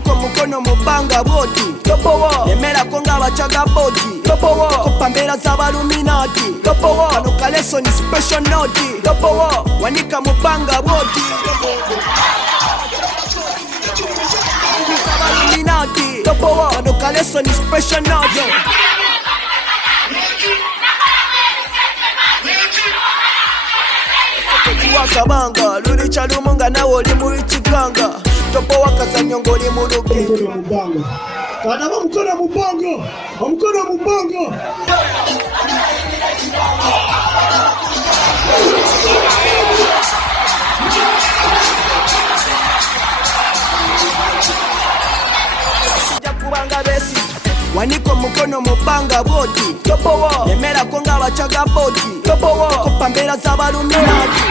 Waniko mukono mubanga boti Nemera konga bachaga boti Kopambera z'abaluminati Kano kaleso ni special note Wanika mubanga boti z'abaluminati Kano kaleso ni special note Wakabanga, luli chalumunga na woli muri chikanga Topo wakazanyongo li muruke Mkono mubanga Kanaba mkono mubanga Mkono mubanga Sija kubanga besi Waniko mukono mubanga boti Nemera konga bachaga boti Kopambera z'abaluminati